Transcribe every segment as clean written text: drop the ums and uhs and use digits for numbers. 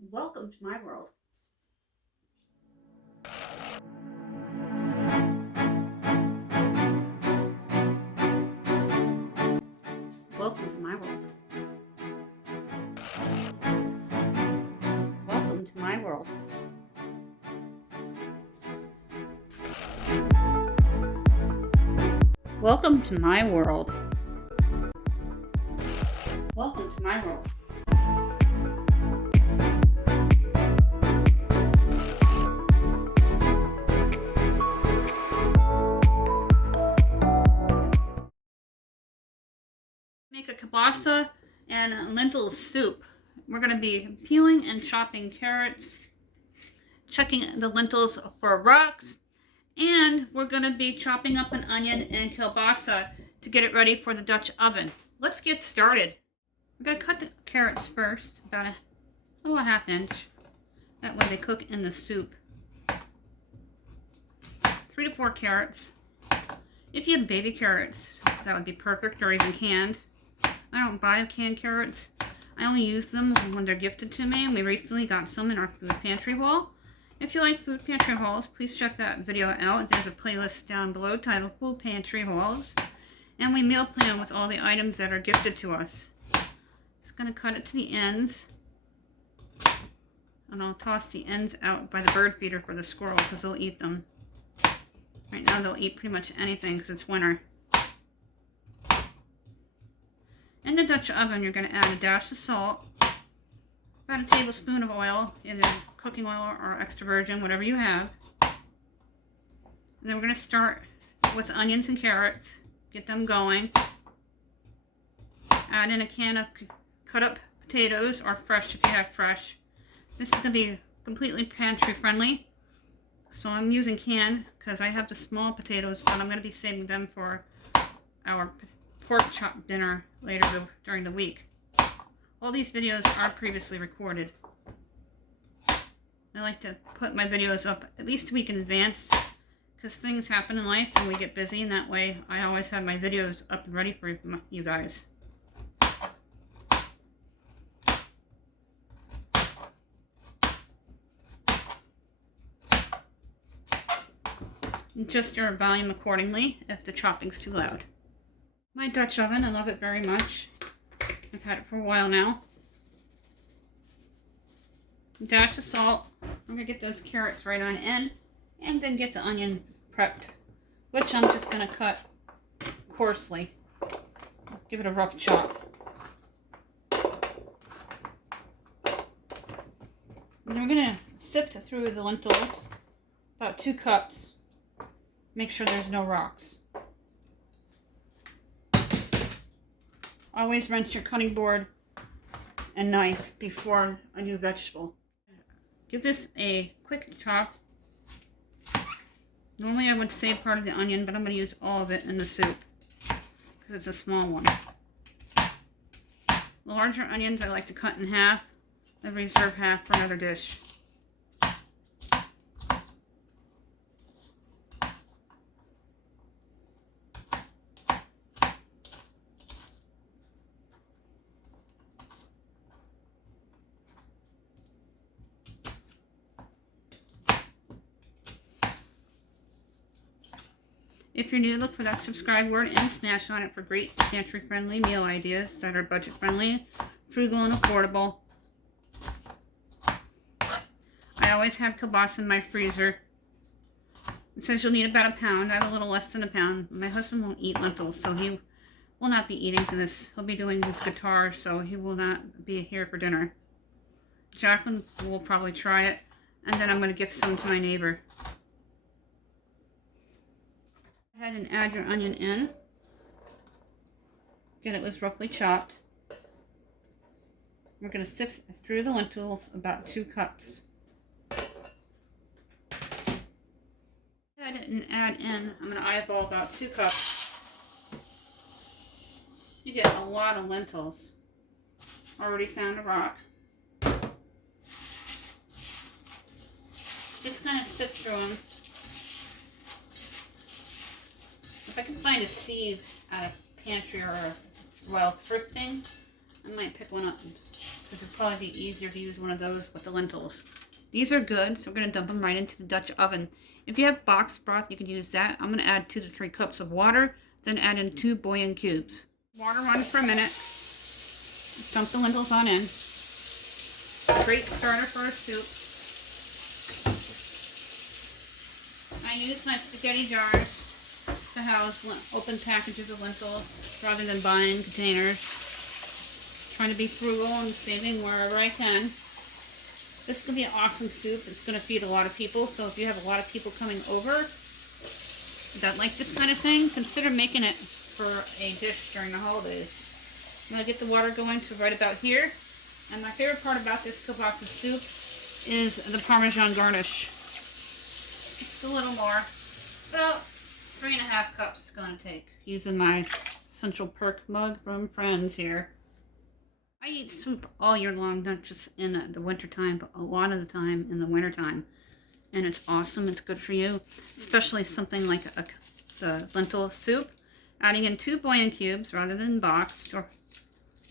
Welcome to my world. Welcome to my world. Welcome to my world. Welcome to my world. Welcome to my world. Make a kielbasa and lentil soup. We're going to be peeling and chopping carrots, checking the lentils for rocks, and we're going to be chopping up an onion and kielbasa to get it ready for the Dutch oven. Let's get started. We're going to cut the carrots first, about a half inch. That way they cook in the soup. 3 to 4 carrots. If you have baby carrots, that would be perfect, or even canned. I don't buy canned carrots. I only use them when they're gifted to me, and we recently got some in our food pantry haul. If you like food pantry hauls, please check that video out. There's a playlist down below titled Food Pantry Hauls, and we meal plan with all the items that are gifted to us. Just going to cut it to the ends, and I'll toss the ends out by the bird feeder for the squirrel because they'll eat them. Right now they'll eat pretty much anything because it's winter. In the Dutch oven, you're going to add a dash of salt, about a tablespoon of oil, either cooking oil or extra virgin, whatever you have. And then we're going to start with onions and carrots, get them going. Add in a can of cut up potatoes, or fresh if you have fresh. This is going to be completely pantry friendly. So I'm using canned because I have the small potatoes, but I'm going to be saving them for our pork chop dinner later during the week. All these videos are previously recorded. I like to put my videos up at least a week in advance because things happen in life and we get busy, and that way I always have my videos up and ready for you guys. Adjust your volume accordingly if the chopping's too loud. My Dutch oven, I love it very much. I've had it for a while now. A dash of salt. I'm going to get those carrots right on in, and then get the onion prepped, which I'm just going to cut coarsely. Give it a rough chop. And then we're going to sift through the lentils, about 2 cups. Make sure there's no rocks. Always rinse your cutting board and knife before a new vegetable. Give this a quick chop. Normally I would save part of the onion, but I'm going to use all of it in the soup because it's a small one. Larger onions I like to cut in half. I reserve half for another dish. If you're new, look for that subscribe word and smash on it for great pantry-friendly meal ideas that are budget-friendly, frugal, and affordable. I always have kielbasa in my freezer. It says you'll need about a pound. I have a little less than a pound. My husband won't eat lentils, so he will not be eating to this. He'll be doing his guitar, so he will not be here for dinner. Jacqueline will probably try it, and then I'm going to give some to my neighbor. Go ahead and add your onion in. Again, it was roughly chopped. We're going to sift through the lentils, about 2 cups. Go ahead and add in, I'm going to eyeball about 2 cups. You get a lot of lentils. Already found a rock. Just kind of sift through them. If I can find a sieve at a pantry or a while thrifting, I might pick one up and because it'd probably be easier to use one of those with the lentils. These are good, so we're going to dump them right into the Dutch oven. If you have boxed broth, you can use that. I'm going to add 2 to 3 cups of water, then add in 2 bouillon cubes. Water runs for a minute. Dump the lentils on in. Great starter for a soup. I use my spaghetti jars to house open packages of lentils rather than buying containers. Trying to be frugal and saving wherever I can. This is going to be an awesome soup. It's going to feed a lot of people, so if you have a lot of people coming over that like this kind of thing, consider making it for a dish during the holidays. I'm going to get the water going to right about here. And my favorite part about this kielbasa soup is the Parmesan garnish. Just a little more. About 3.5 cups it's going to take, using my Central Perk mug from Friends here. I eat soup all year long, not just in the winter time, but a lot of the time in the winter time. And it's awesome. It's good for you, especially something like the lentil soup. Adding in 2 bouillon cubes rather than boxed, or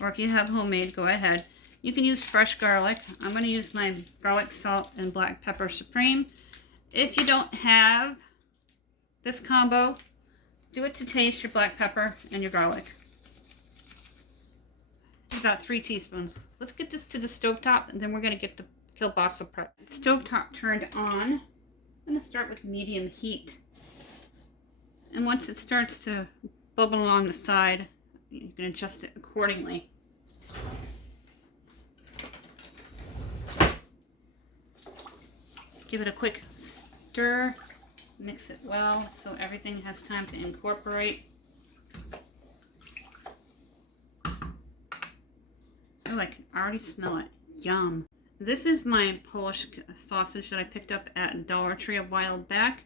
if you have homemade, go ahead. You can use fresh garlic. I'm going to use my garlic, salt, and black pepper supreme. If you don't have this combo, do it to taste your black pepper and your garlic. About 3 teaspoons. Let's get this to the stovetop, and then we're going to get the kielbasa prep. Stovetop turned on. I'm going to start with medium heat. And once it starts to bubble along the side, you can adjust it accordingly. Give it a quick stir. Mix it well so everything has time to incorporate. Oh, I can already smell it. Yum. This is my Polish sausage that I picked up at Dollar Tree a while back.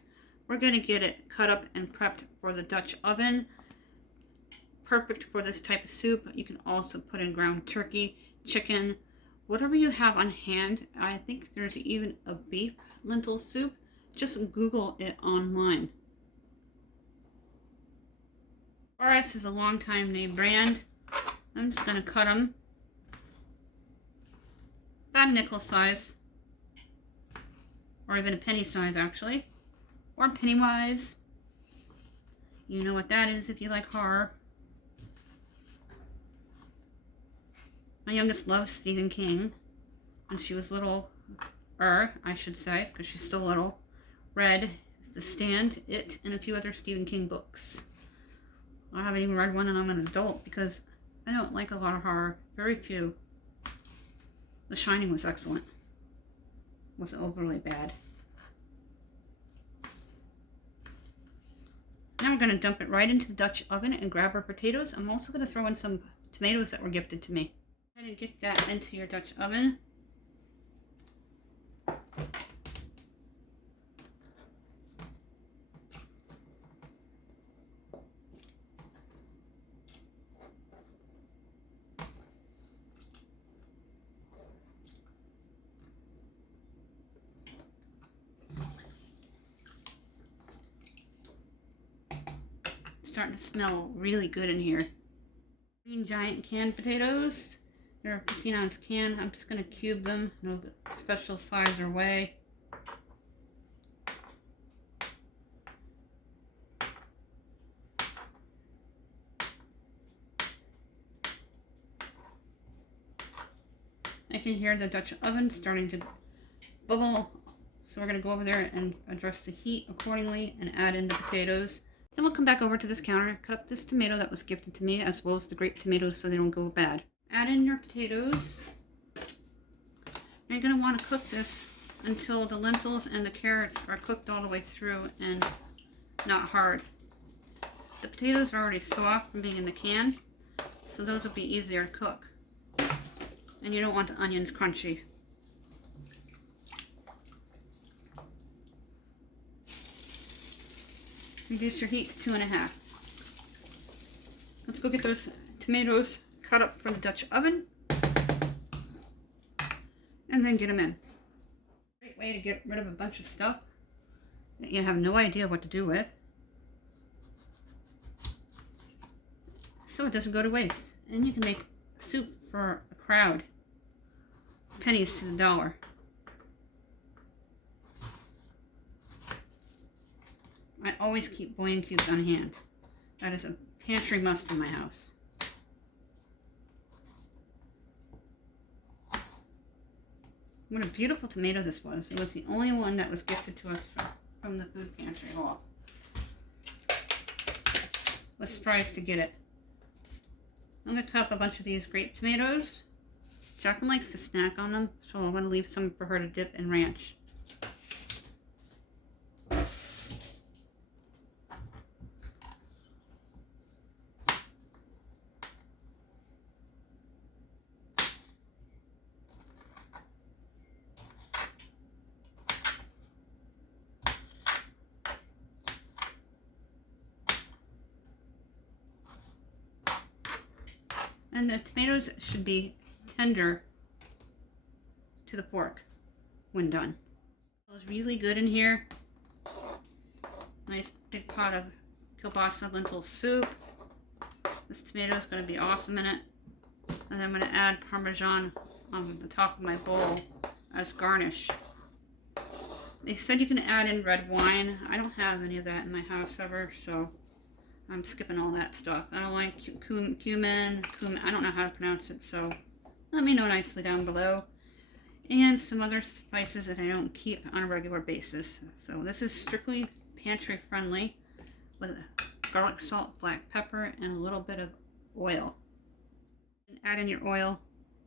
We're going to get it cut up and prepped for the Dutch oven. Perfect for this type of soup. You can also put in ground turkey, chicken, whatever you have on hand. I think there's even a beef lentil soup. Just Google it online. RS is a long time name brand. I'm just going to cut them. About a nickel size, or even a penny size actually, or pennywise. You know what that is if you like horror. My youngest loves Stephen King. When she was little, I should say, because she's still little, read The Stand, It, and a few other Stephen King books. I haven't even read one, and I'm an adult because I don't like a lot of horror. Very few. The Shining was excellent. Wasn't overly bad. Now we're going to dump it right into the Dutch oven and grab our potatoes. I'm also going to throw in some tomatoes that were gifted to me. Go ahead and get that into your Dutch oven. Starting to smell really good in here. Green giant canned potatoes. They're a 15-ounce can. I'm just going to cube them. No special size or way. I can hear the Dutch oven starting to bubble. So we're going to go over there and adjust the heat accordingly and add in the potatoes. Then we'll come back over to this counter, cut up this tomato that was gifted to me, as well as the grape tomatoes so they don't go bad. Add in your potatoes. You're going to want to cook this until the lentils and the carrots are cooked all the way through and not hard. The potatoes are already soft from being in the can, so those will be easier to cook. And you don't want the onions crunchy. Reduce your heat to 2.5. Let's go get those tomatoes cut up from the Dutch oven. And then get them in. Great way to get rid of a bunch of stuff that you have no idea what to do with. So it doesn't go to waste. And you can make soup for a crowd. pennies to the dollar. I always keep bouillon cubes on hand. That is a pantry must in my house. What a beautiful tomato this was. It was the only one that was gifted to us from the food pantry hall. Was surprised to get it. I'm going to cut up a bunch of these grape tomatoes. Jacqueline likes to snack on them, so I'm going to leave some for her to dip in ranch. And the tomatoes should be tender to the fork when done. It was really good in here. Nice big pot of kielbasa lentil soup. This tomato is going to be awesome in it. And then I'm going to add Parmesan on the top of my bowl as garnish. They said you can add in red wine. I don't have any of that in my house ever, so I'm skipping all that stuff. I don't like cumin. I don't know how to pronounce it, so let me know nicely down below. And some other spices that I don't keep on a regular basis. So this is strictly pantry friendly with garlic, salt, black pepper, and a little bit of oil. And add in your oil,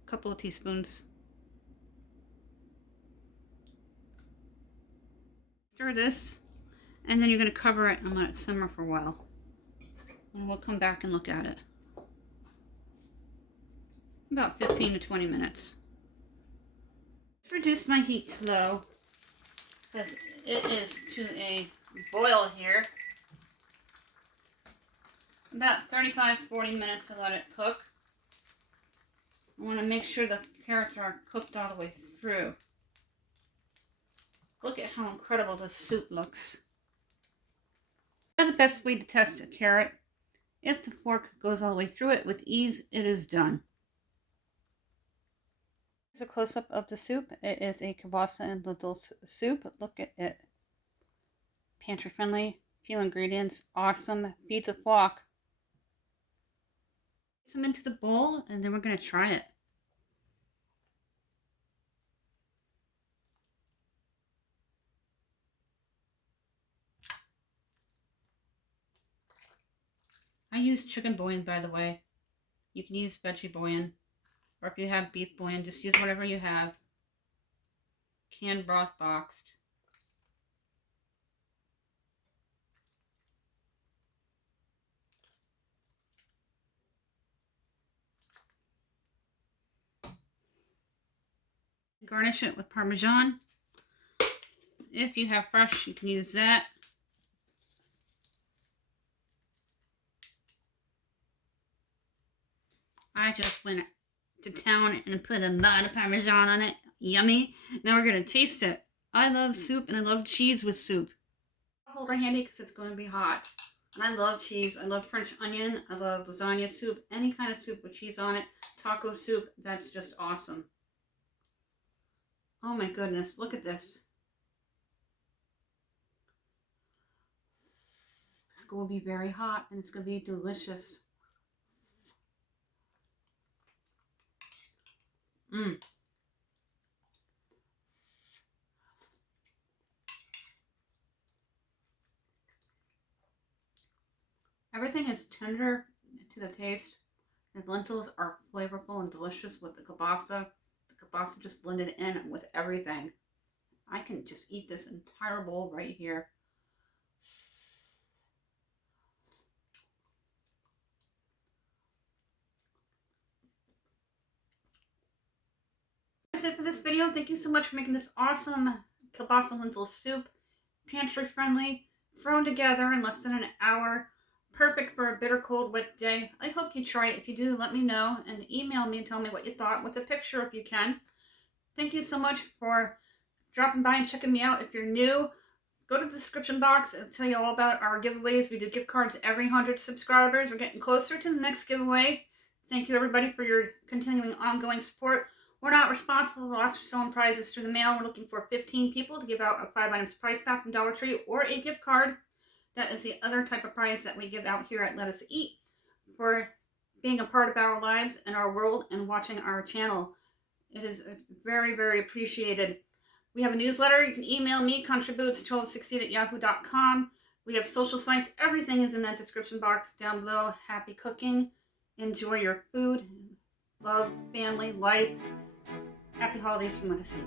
a couple of teaspoons. Stir this, and then you're going to cover it and let it simmer for a while. And we'll come back and look at it. About 15 to 20 minutes. Reduce my heat to low because it is to a boil here. About 35-40 minutes to let it cook. I want to make sure the carrots are cooked all the way through. Look at how incredible this soup looks. The best way to test a carrot, if the fork goes all the way through it with ease, it is done. Here's a close-up of the soup. It is a kielbasa and lentils soup. Look at it. Pantry friendly, few ingredients, awesome, feeds a flock. Put some into the bowl and then we're going to try it. I use chicken bouillon, by the way. You can use veggie bouillon, or if you have beef bouillon, just use whatever you have. Canned broth boxed. Garnish it with Parmesan. If you have fresh, you can use that. I just went to town and put a lot of Parmesan on it. Yummy. Now we're going to taste it. I love soup and I love cheese with soup. I'll hold her handy because it's going to be hot. And I love cheese. I love French onion. I love lasagna soup. Any kind of soup with cheese on it. Taco soup. That's just awesome. Oh my goodness. Look at this. It's going to be very hot and it's going to be delicious. Everything is tender to the taste. The lentils are flavorful and delicious with the kielbasa. The kielbasa just blended in with everything. I can just eat this entire bowl right here. That's it for this video. Thank you so much for making this awesome kielbasa lentil soup. Pantry friendly, thrown together in less than an hour. Perfect for a bitter cold wet day. I hope you try it. If you do, let me know and email me and tell me what you thought with a picture if you can. Thank you so much for dropping by and checking me out. If you're new, go to the description box and tell you all about our giveaways. We do gift cards every 100 subscribers. We're getting closer to the next giveaway. Thank you everybody for your continuing ongoing support. We're not responsible for lost or stolen prizes through the mail. We're looking for 15 people to give out a 5 items prize pack from Dollar Tree or a gift card. That is the other type of prize that we give out here at Let Us Eat for being a part of our lives and our world and watching our channel. It is very, very appreciated. We have a newsletter. You can email me, countryboots1268@yahoo.com. We have social sites. Everything is in that description box down below. Happy cooking. Enjoy your food. Love, family, life. Happy holidays from Let Us Eat.